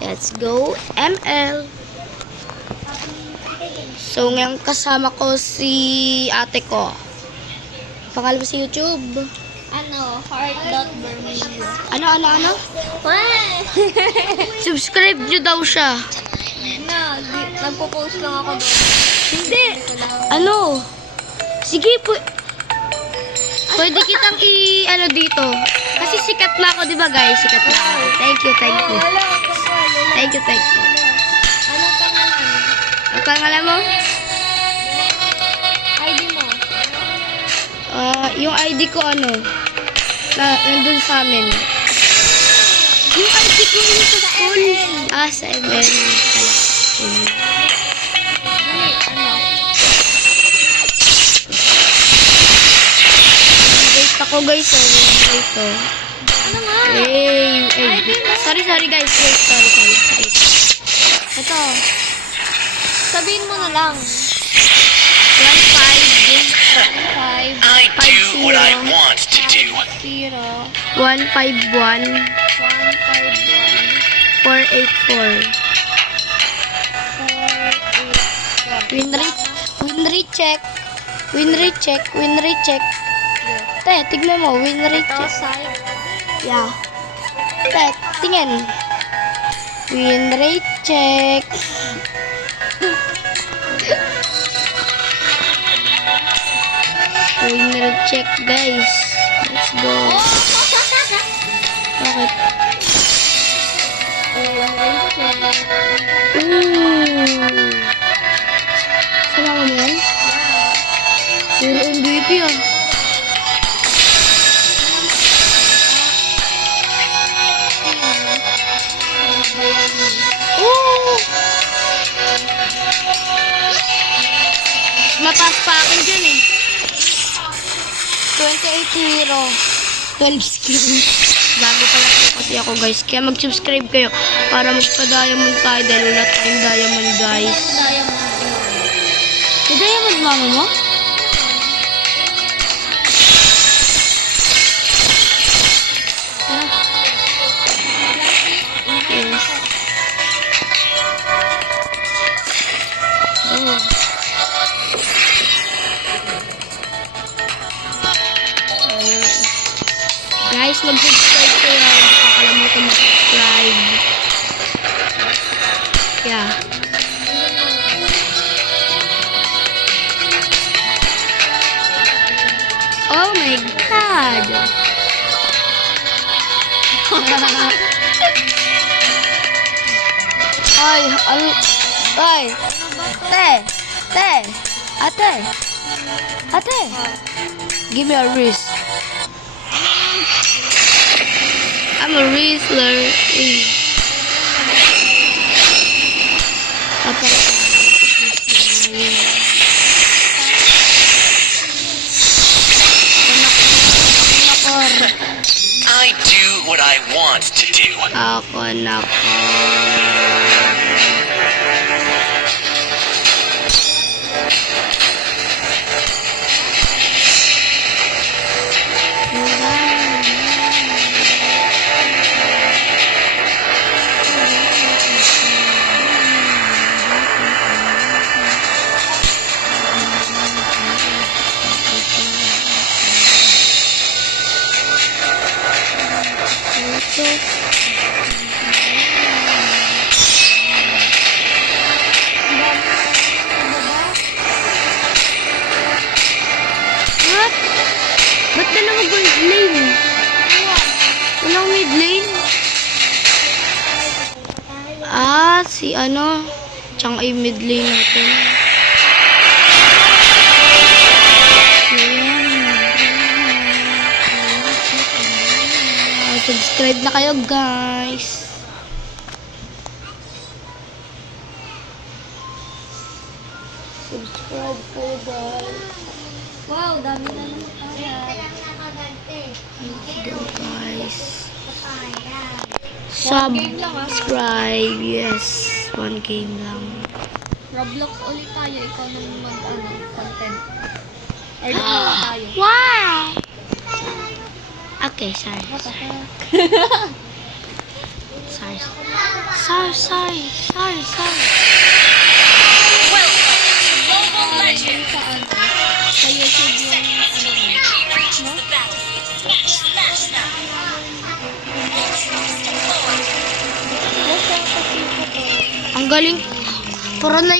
Let's go, ML. So, ngayon kasama ko si ate ko. Pangalan mo sa YouTube? Heart.Bermilio. Ano? Subscribe nyo daw siya. Nagpo-post lang ako doon. Hindi. Ano? Sige po. Pwede kitang dito. Kasi sikat na ako, di ba guys? Sikat na ako. Thank you. Wala Thank you. Anong pangalan? Ang pangalan mo? ID mo? Yung ID ko nandun sa amin. Yung ID ko yung sa school. Sa ML. Wait ako guys. Wait. Ano nga? Sorry guys. Wait, sorry. Ito. Sabihin mo na lang. 15. 5, I do what I want to do. 0, 151 151, 484. 484. Win recheck. Te, tignan mo, win Ito, recheck. side. Yeah. Te, tingin. Win recheck. Win recheck, guys. Let's go. Bakit? Sama mo yan? Puro MVP ah. Mataas pa akin dyan eh. 28 hero. 12 skins. Bago pa lang po kasi ako guys. Kaya mag-subscribe kayo para magpa-diamond tayo dahil wala tayong diamond guys. May diamond mama mo? Yes. Oh. Guys, mag-subscribe kayo. Hindi kakalimutan mag-subscribe. Yeah. Oh my God! Ay! Ate! Give me a wrist. I'm a wrestler. I do what I want to do. Ako nako. What? Ba't dalawa gold lane? Walang mid lane? Si Chang ay mid lane natin. Subscribe na kayo guys. Subscribe kayo guys. Wow, dami na naman tayo. Let's go guys. Game lang, Subscribe. Yes. 1 game lang. Roblox ulit tayo. Ikaw nang content. Or dito tayo. Why? Okay, sorry. What the heck? Sorry. Sorry. Sa ano? Sa YouTube yung ano mo? Basta kasi ko to. Ang galing. Pro na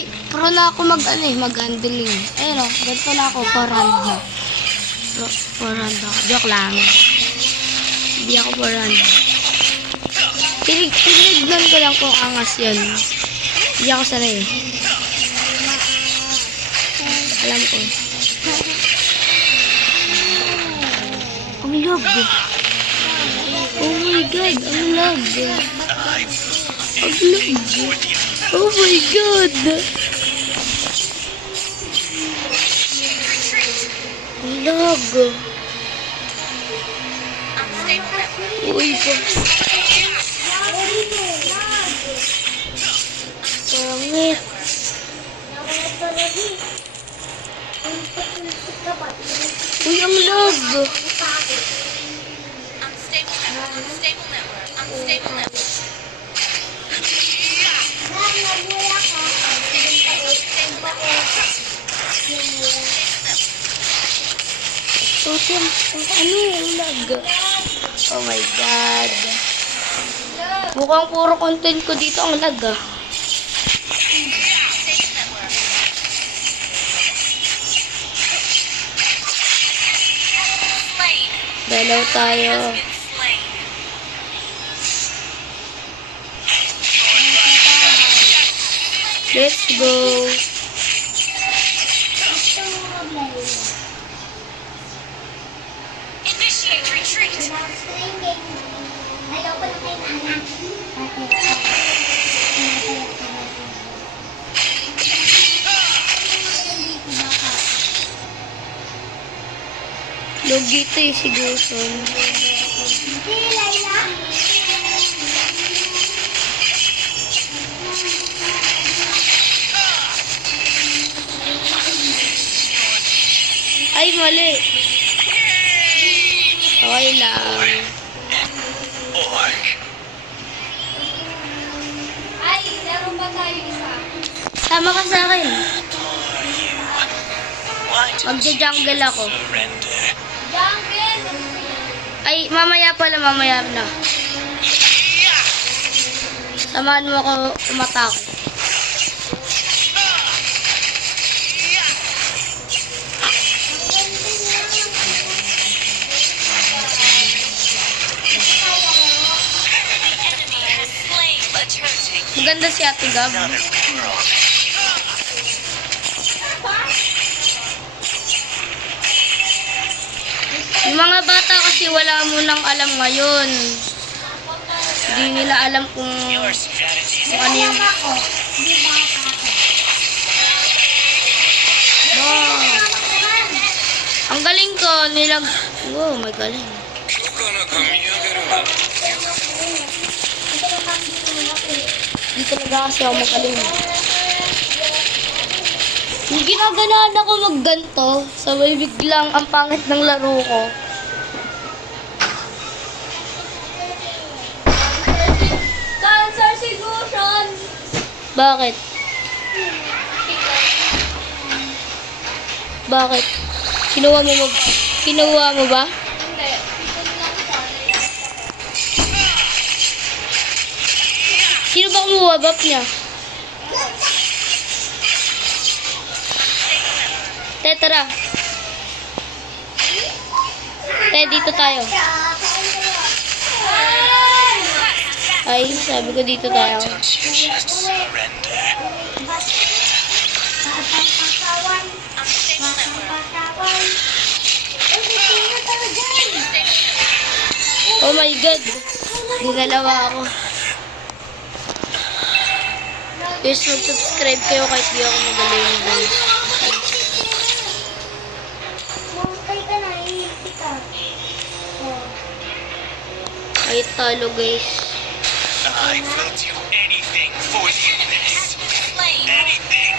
ako mag-handling. Ayun o, ganito na ako, forehand na. Forehand ako. Joke lang. Hindi ako forehand. Tinignan ko lang kung angas yun. Hindi ako sanay. Alam ko. Ang lag. Oh my God, ang lag. Ang lag. Oh my God. Ang lag. Uy po. Pangit. Uy, ang lag. Ano yung lag? Oh my God. Mukhang puro content ko dito ang lag ah. Dalaw tayo. Let's go. Initiate retreat. Logi ito eh, si Guson. Ay, mali. Okay lang. Orc. Ay, laro pa tayo isa. Sama ka sa akin. Why don't you Magja-jungle ako. surrender? Jungle! Ay, mamaya na. Samahan mo ako umatake. Let's her take Maganda si Ate Gab. another world. Yung mga bata kasi wala mo nang alam ngayon. Hindi nila alam kung Your strategies ano yung... Wow. Ang galing ko, wow, may galing. Hindi talaga kasi ako magaling. Yung ginaganaan ako magganto, sabay biglang ang pangit ng laro ko. Cancer solution! Bakit? Bakit? Kinuha mo ba? Hindi. Ito lang siya. Sino ba kumuha bap niya? Tara. Dito tayo. Ay, sabi ko dito tayo. Don't you just surrender? Oh my God. Dinalawa ako. Please mag-subscribe kayo kahit di ako magaling, guys. Kahit talo, guys. I will do anything for this. Anything.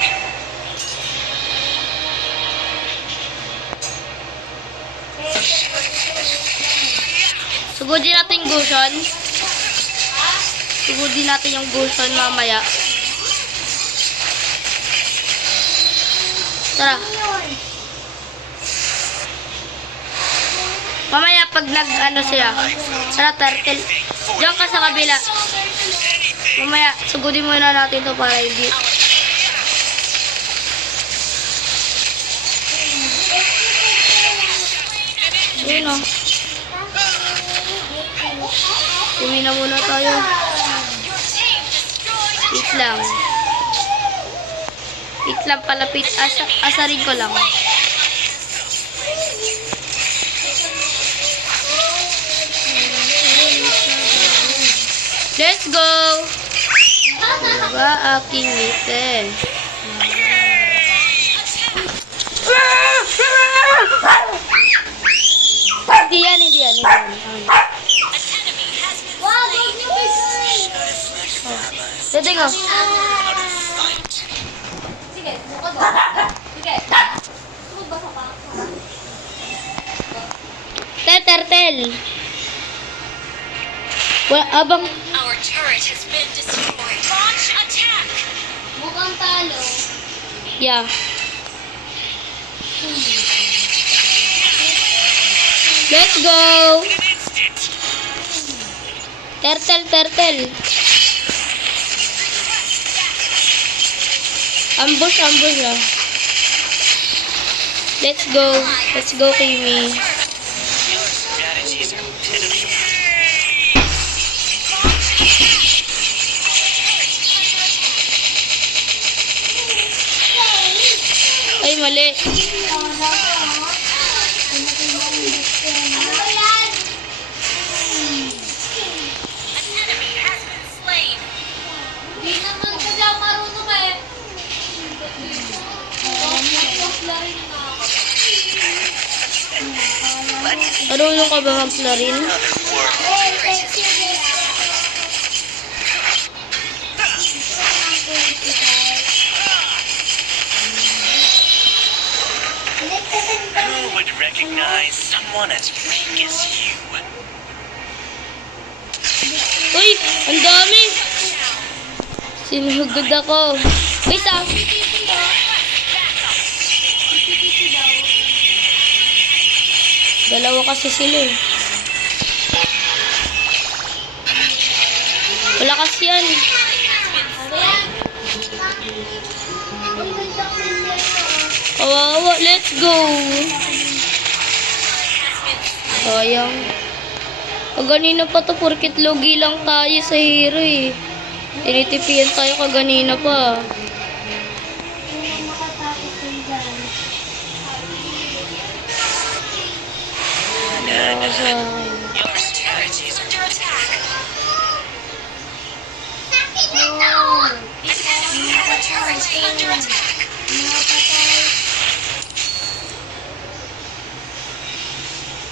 Sugodin natin yung Gusion. Sugudin natin yung gusto mamaya. Tara. Mamaya pag nag-ano siya. Tara, turtle. Diyan ka sa kabila. Mamaya, sugudin muna natin to para hindi. Ayun o. Uwi na muna tayo. Wait lang. Wait lang, palapit. Asarin ko lang. Let's go! Diba aking ngiti? Hindi yan. Dede nga. Sige, bukod mo. Sige. Bukod ba sa pa? Turtle. Abang. Our turret has been destroyed. Launch attack! Mukhang talo. Yeah. Let's go. In an instant. Turtle. Ambush ah. Let's go, Kimi. Your strategies are pitiful. Ay, mali. An enemy has been slain. Hindi naman kasi ako marunong eh. Marunong ka ba mag-florin? Another world. Who would recognize someone as weak as you? Uy, ang dami. Sinugod ako. Uy, dalawa kasi sila eh. Wala kasi yan. Kawawa, let's go. Sayang. Kaganina pa to, porkit logi lang tayo sa hero eh. Tinitipian tayo kaganina pa. Wala sa akin. Your strategies are Under attack. Our turret is under attack.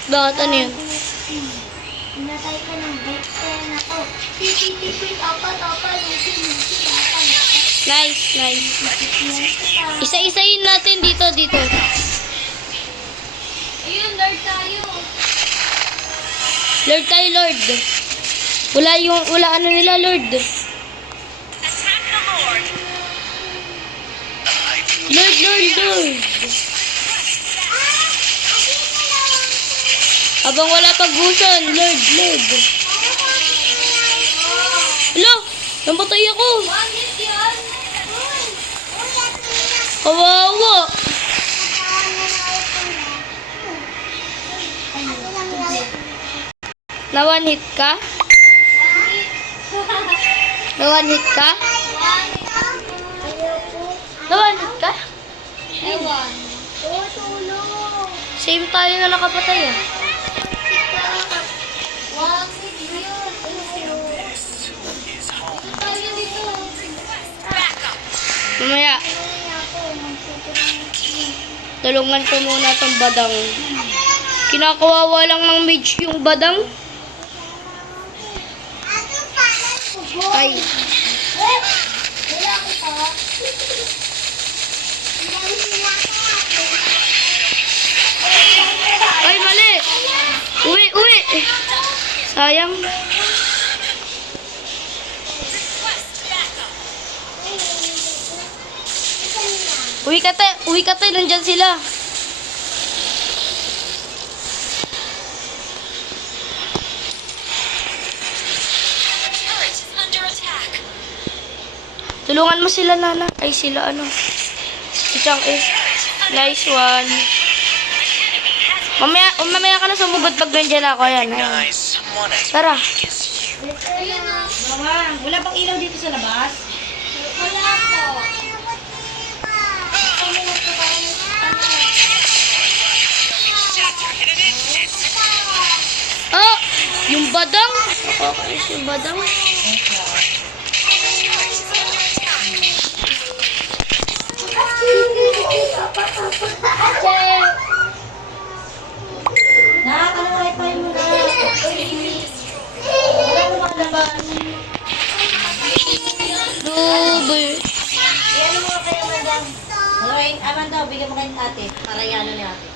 Bakit ano yun? Pinatay ka ng Dexter na to. Tititipid apa, lupi, Nice. Isa-isayin natin dito. Ayun, Lord tayo. Lord. Wala ano nila, Lord. Attack the Lord. Lord. Abang wala pagbusan, Lord. Hala, namatay ako. One hit yan. Kawawa. Na-one hit ka? Na-one hit ka? Na-one hit ka? Ewan. Tulong. Same tayo na nakapatay ah. One hit yun. is home. Tayo dito. Backup. Mamaya, tulungan ko muna tong badang. Kinakawawa lang ng mage yung badang. Ay, ay mali. Uwi. Sayang. Uwi ka tayo, nandyan sila. Turret is under attack. Tulungan mo sila, Nana. Ay, sila ano. Si Chang eh. Nice one. Mamaya ka na sumugot pag nandiyan ako. Ayan, ayan. Recognize someone as Tara. weak as you. Wala bang ilaw dito sa labas? Wala po. Shattered in an instant. Oh! Yung badang. Okay, yung badang. Nakakalawa mo na. Wala naman laban. Double. Iyan mo kayo, madam. Hello, Amanda, bigyan mo kayo ng ate. Para yan ni ate.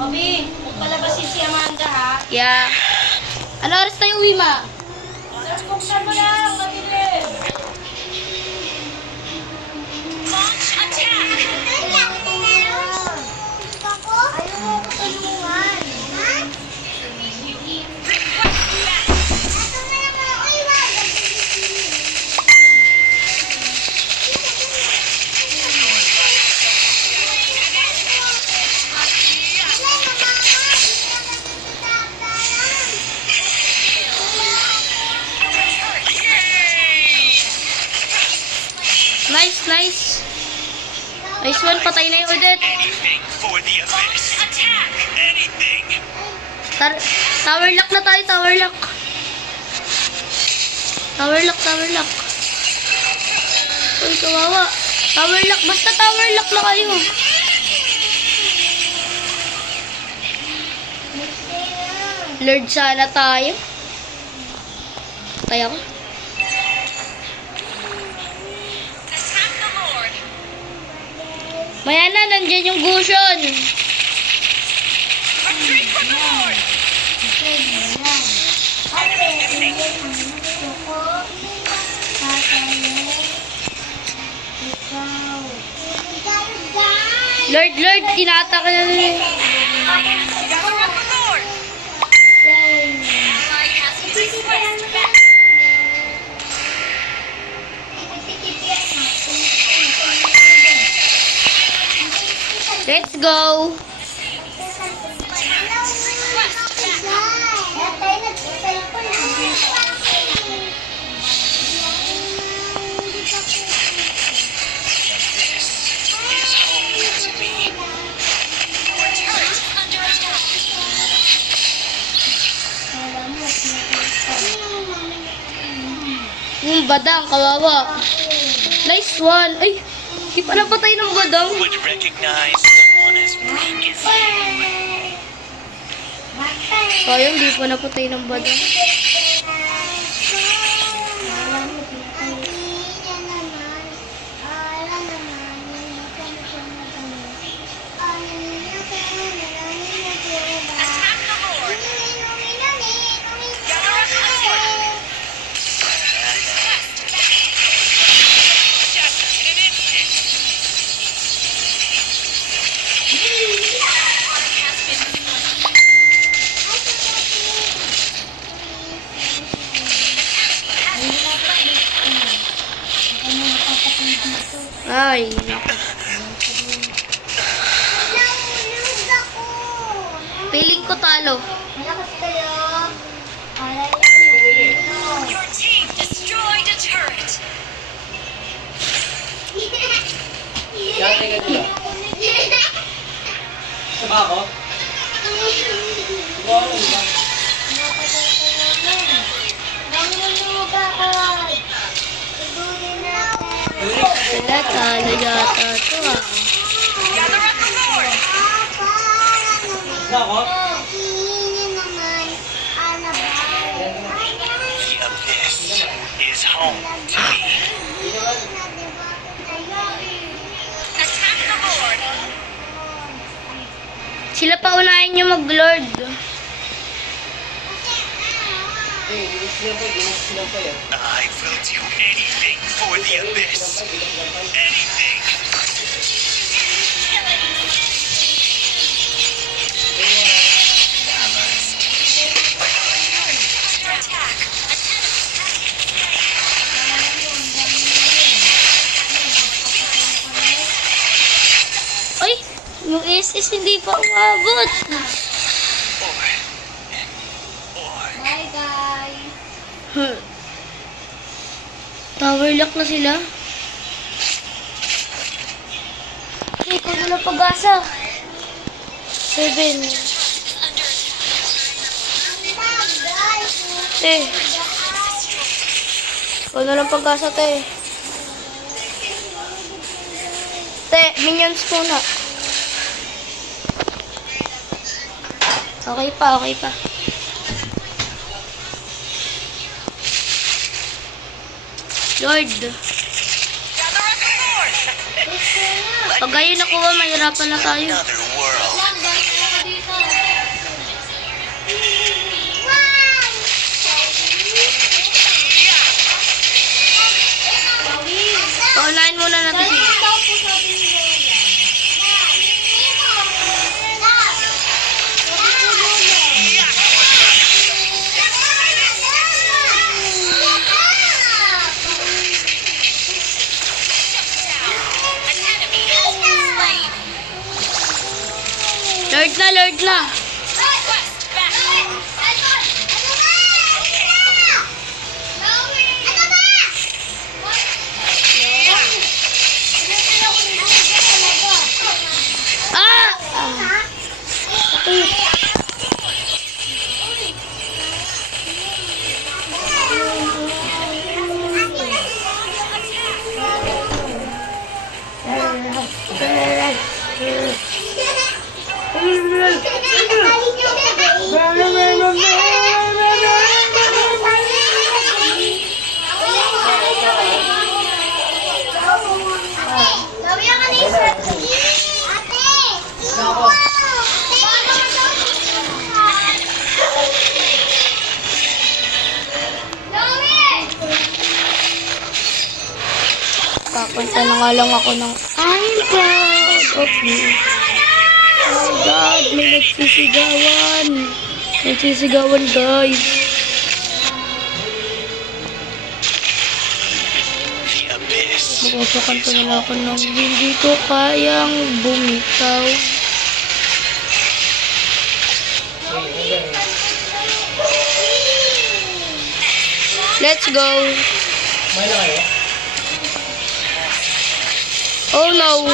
Obi, palabasin si Amanda, ha? Yeah. Ano oras tayo uwi, ma? Buksan mo lang, mabilis. Launch attack. Nice, nice. Nice one, patay na yung Odette. Anything for the abyss. Attack. Anything. Tower lock na tayo, tower lock. Tower lock, tower lock. Uy, kawawa. Tower lock, basta tower lock na kayo. Lord sana tayo. Patay ako. Attack the Lord. Maya na, nandyan yung Gusion. Retreat from the Lord. Lord, tinatake na nila. Gather up the Lord. Ally has been request back. Let's go. Request back. Is home to me. Our turret is under attack. Yung badang, kawawa. Nice one. Ay, di pa napatay ng badang. Would recognize someone as weak as you. Sayang, di pa napatay ng badang. Attack the Lord. Gather up the Lord. Shattered in an instant. Has been slain. Ay, naku. Feeling ko talo. Your team destroyed a turret. Wala, talo yata ito ah. Gather up the Lord. The abyss is home to me. Attack the Lord. Sila pa unahin nyo mag-lord. I will do anything for the abyss. Anything. Ay! Yung SS hindi pa umabot. Bye, guys. Tower lock na sila. Okay, kung wala pag-asa. 7. Kung wala pag-asa, te. Te, minions muna. Okay pa, okay pa. Lord. Pag kayo nakuha, mahirapan na tayo. Another world. Paunahin muna natin siya. Lord na, Lord na. Ah! Okay. Papunta na nga lang ako ng I'm proud of you. Oh my God, may nagsisigawan. Nagsisigawan, guys. The abyss. Makapakanta na lang ako ng hindi ko kayang bumitaw. Let's go. Oh no.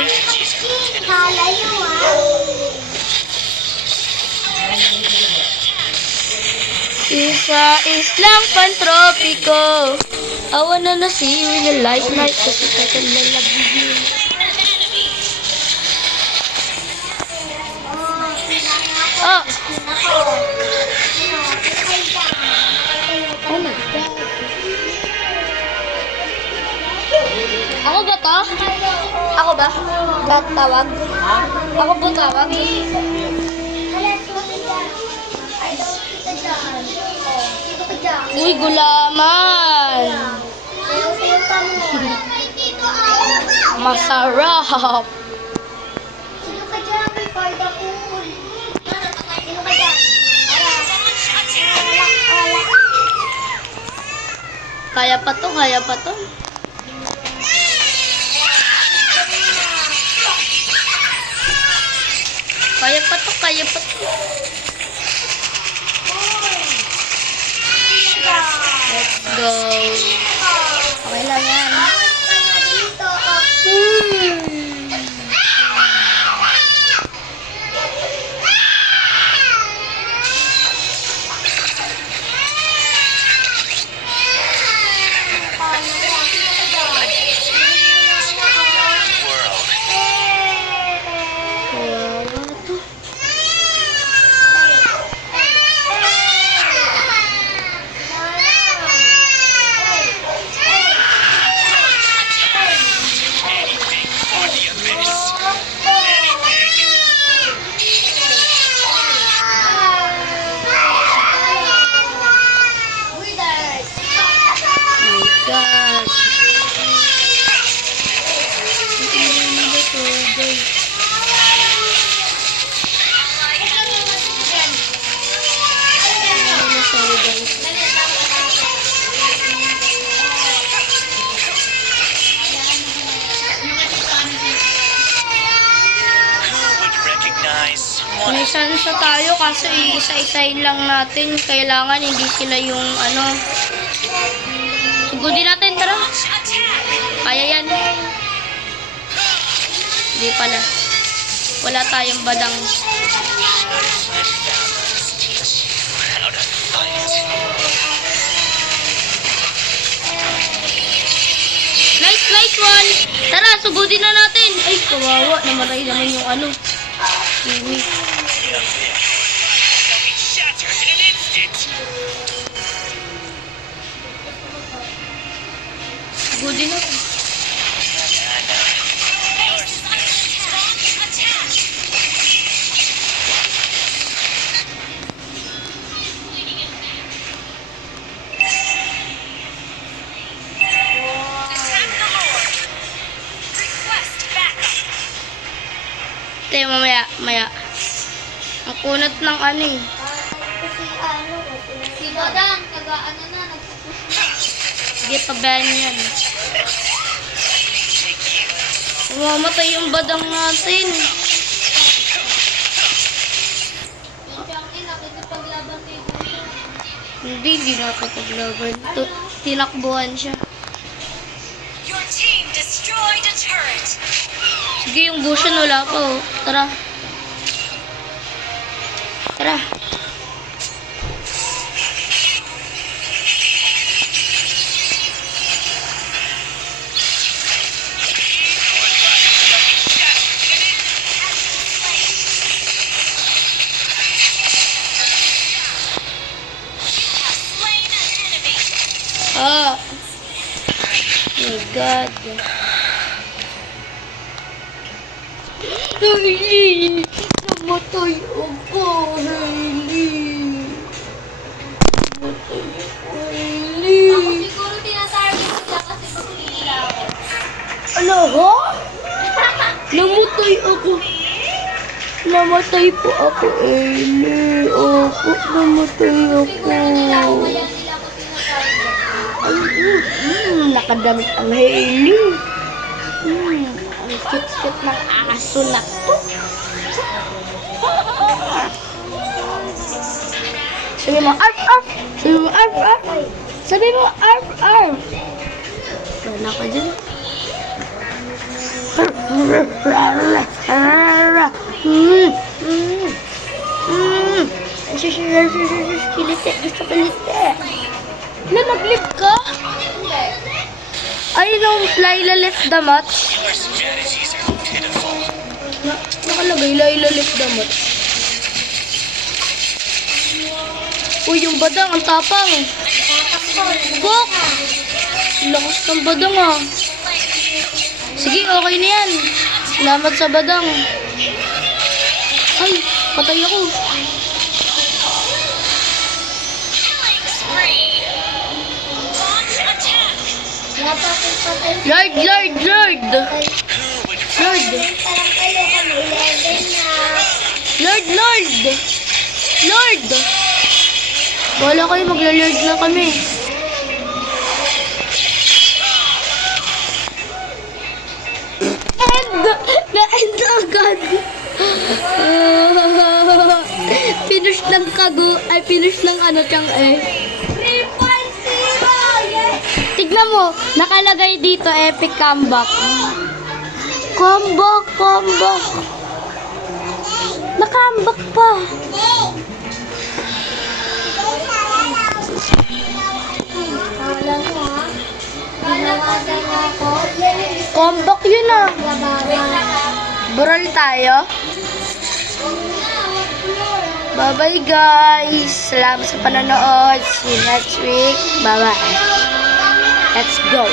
Isa islang pantropiko. Awan na na see you in the light night kasi tagal na labigin. Oh! Oh my God. Ako ba to? Ako ba? Ba't tawag? Ako po tawag? Uy, gulaman! Masarap! Kaya pa to, kaya pa to. Kaya pa to, kaya pa to. Let's go. Okay lang yan. World. God. Hindi nila to, guys. Ano, sorry, guys. Who would recognize someone May as chance na tayo kaso iisa-isahin lang natin. Kailangan hindi sila yung ano. Sugudin natin, tara. Kaya yan. Hindi pala. Wala tayong badang. how to fight? Nice one! Tara, sugudin na natin. Ay, kawawa. Namatay naman yung ano. Kiwi. The abyss shall be shattered in an instant. Sugudin na. Tayo mamaya. Ang kunat ng ano eh. Si Badang, nag-ano na, nagpupush na. Sige, pabayan yan. Mamamatay yung badang natin. Yung ina, paglaban kay Buyo. Hindi nakapaglaban. Tinakbuhan siya. Your team destroyed a turret. Sige, yung Bushan wala pa oh. Tara. Tara. Slain an enemy. Ah. My God. Hailey! Namatay ako, Hailey! Ako siguro tinatarget sila kasi pagkikila ako. Ano ho? Namatay ako. Namatay po ako, Hailey. Opo, namatay ako. Siguro nila ako, kaya nila ako tinatarget. Nakadamit ang Hailey. Ang cute-cute ng aso na to. Sabi mo, arf, arf. Sabi mo, arf, arf. Sabi mo, arf, arf. Wala ka dyan. Kilite, gusto kilite. Na, nag-live ka? Ay, no, Laila left the match. Your strategies are pitiful. Nakalagay, Laila left the match. Uy, yung badang, ang tapang. Bok! Lakas ng badang ah. Sige, okay na yan. Salamat sa badang. Ay, patay ako. Killing spree. Launch attack. Lord! Who would Lord! Wala kayo, magla-lord na kami. Na-end agad. Finish ng finish ng ano tiyang eh. 3.0! Yes! Tignan mo, nakalagay dito epic comeback. Comeback. Nakambak pa. Comeback yun ah. Brawl tayo. Bye-bye guys. Salamat sa panonood. See you next week. Bye-bye. Let's go.